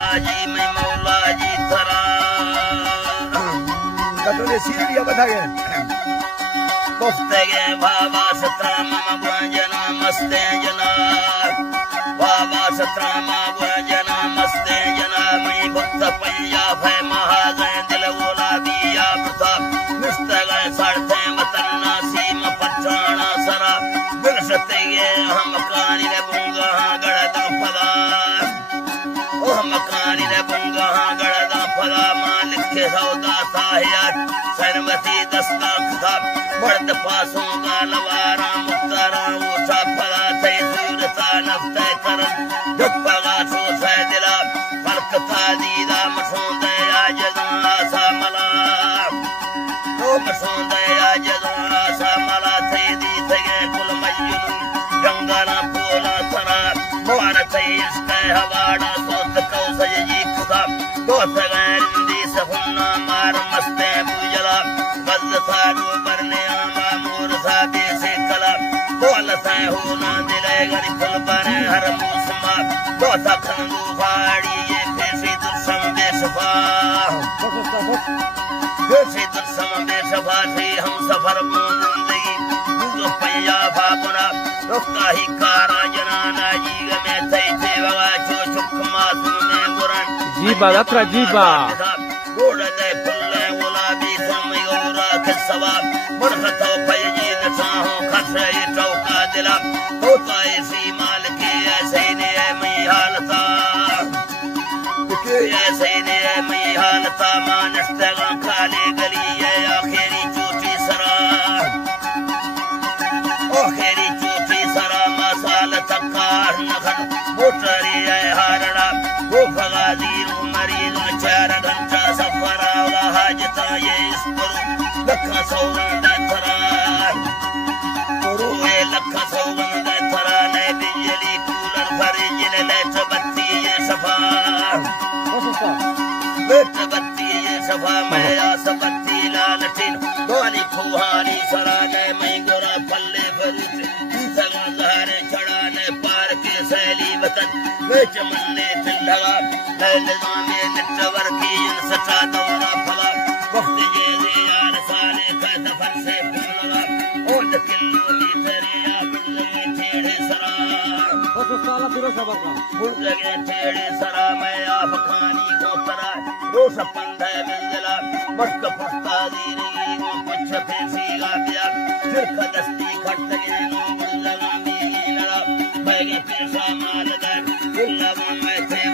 जी मैं मौला जी थरा कतरे सीरिया बतागे पुख्तगे बाबा सतराम जना मस्ते जना बाबा सतराम जना मस्ते जना मैं भक्त पैया भय महागय दिल ओला दिया प्रताप निस्तगय सड़ते मतन्ना सीम पठाना सरा दिल सतेगे हम कानी ने बुंगा गड़दा पदा मकानी ने बुंगा गड़दा फला मालिक के सौदा साहियात सरमती दस्ता खताब मर्द पासों का लवारा मुक्तारा ऊंचा फला थे सूरता नफ्ते करन दुपगा सो से दिला फरकता दीदा मसोंदे आजदा सा मला तो मसोंदे आजदा सा मला थे दी थे कुल मय्युन गंगाना पोला सरा मोर थे इसके हवाड़ा सहुना मार मस्ते बुजला बद सारू बरने आमा मोर सादे से कला बोल से होना दिले गरी फुल बने हर मौसमा तो सखंदू फाड़ी ये फेसी दुर्सम बेशफा फेसी दुर्सम बेशफा से हम सफर में जिंदगी जो पैया बाबुना रुकता ही कारा जनाना जी में थे वगा चो चुक मासूने मुरन जीबा दात्रा जीबा गोड़े फुल्ले गुलाबी समय गोरा खसवा मुर्खतो फयजी नसाहो खसे चौका दिला होता ऐसी माल के ऐसे ने मैं हालता ऐसे ने मैं हालता मानस्तगा खाली गली है आखिरी चूटी सरा आखिरी चूटी सरा मसाल तकार नखन मोटरी है हारड़ा वो फगादीर मरीज चार घंटा सफरा हाजता ये इस पर लखा सौगंध थरा रोए लखा सौगंध थरा ने बिजली कूलर फ्रिज ने लेट बत्ती ये सफा लेट बत्ती ये सफा मैं आस बत्ती लालटिन दोनी फुहानी सरा ने मैं गोरा पल्ले फरूट सगा जहरे चढ़ा ने पार के सैली वतन वे चमन्ने चिल्लवा निजामे निचवर की सचा दौरा फला वक्त ये यार साले का सफर से फूलवा ओद किलोमीटर या बिल्ले ठेड़े सरा बस साला फिरो सबर का फूल लगे ठेड़े सरा मैं आप खानी को तरा रोस पंधे बिंजला मस्त फस्ता दीरी वो कुछ फेसी गा दिया फिर खदस्ती खटके नो बुल्लगा मेरी लड़ा बैगे पैसा माल दर बुल्लगा मैं थे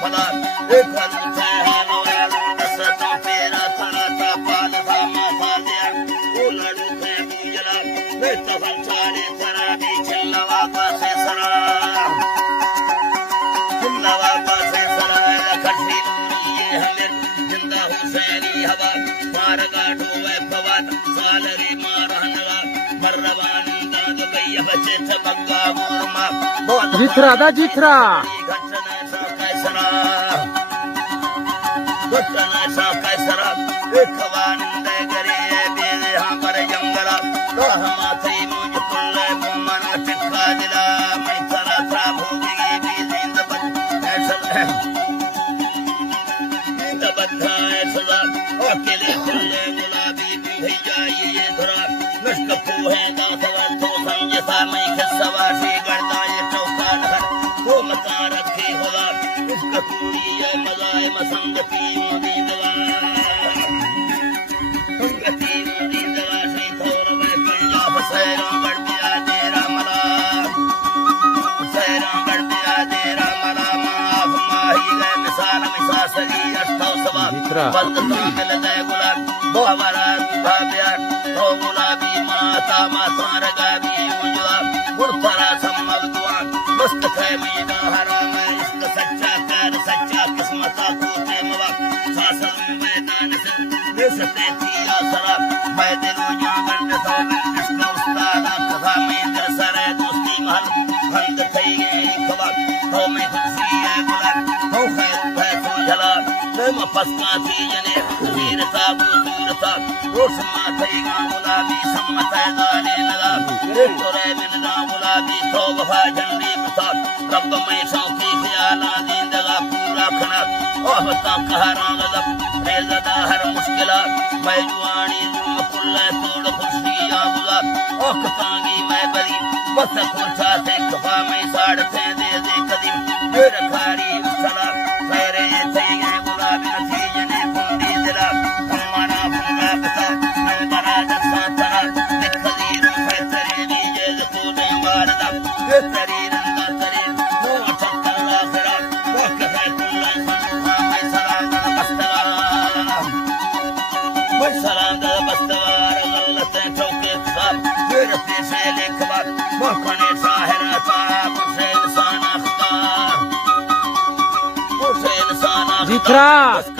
फला एक अनुच्छे है मोया दसता पेरा थराता पाल धामा सालिया ओ लड़ू थे बुजला वे तो संचारे सरा भी चिल्लवा पासे सरा चिल्लवा पासे सरा खटी ये हमें जिंदा हुसैनी हवा मार गाडो वे फवाद सालरी मारहनवा मरवानी दाग गई बच्चे चबंगा गोरमा जिथरा दा जिथरा कैसरा एक वांदे गरे बेरे हां पर जंगला तो हम थई मुझ पुल्ले मोमन टिक्का दिला मैं तरा सा भोगी भी जिंद बद ऐसा जिंद बद्धा ऐसा अकेले पुल्ले गुलाबी भी जाई ये धरा नष्ट पोहे दा सवा तो संजसा मैं खसवा से गर्दा ये चौका नहर को मता रखी होला उसका पूरी ये मलाए मसंगती Paskati jane veerta buurta rosma thaiga gulabi sammata dale nala tore min na gulabi to wafa jandi mata का कहरा गजब रेज़दा हर मुश्किलात मैं जुआनी जुल्म कुल्ले तोड़ खुशी आबुदा ओख तांगी मैं बरी बस खोचा से कफा में साड़ से दे कदीम मेरे खारी सलाम मेरे थे गुलाबी नतीजे ने कुंडी दिला हमारा फंगा बता नंबरा जसा तरा दिखदी फैसले दीजे को नहीं मारदा तेरी रंगा तेरी वो चक्कर आखिरा वो कहे कुल्ला मैं सलाम बस्तवार गलत चौके साहब मेरे पीछे लिखबात मखने साहरा साहब मुझे इंसान अख्तार जीथरा